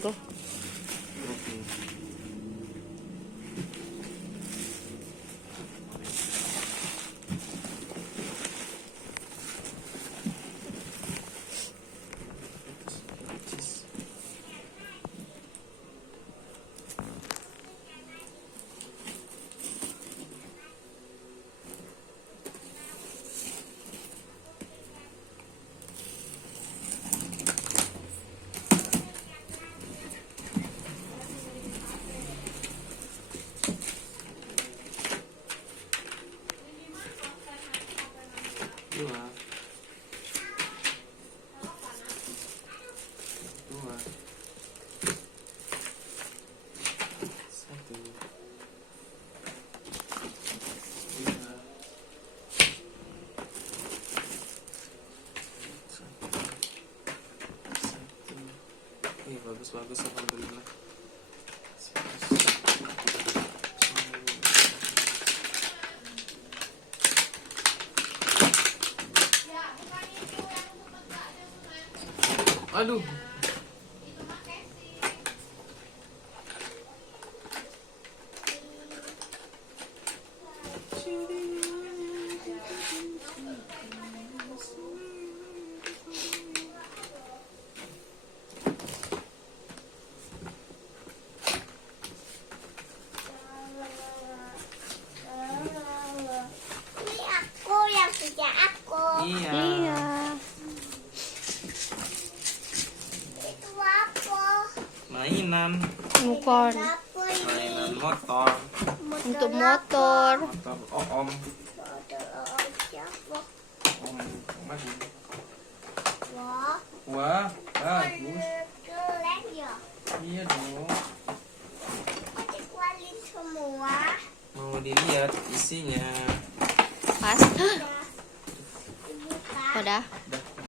tuh. Dua, satu, tiga, satu. Bagus, alhamdulillah. Aduh. Ini aku yang punya aku. Iya. Iya. Itu apa? Mainan Bukan. Apa ini? mainan motor Untuk motor. motor om Siapa? om lagi. Wah, Wah, bagus. keren ya. Iya dong. Kok dikeluarin semua? Mau dilihat isinya. Pas. Dibuka. Udah.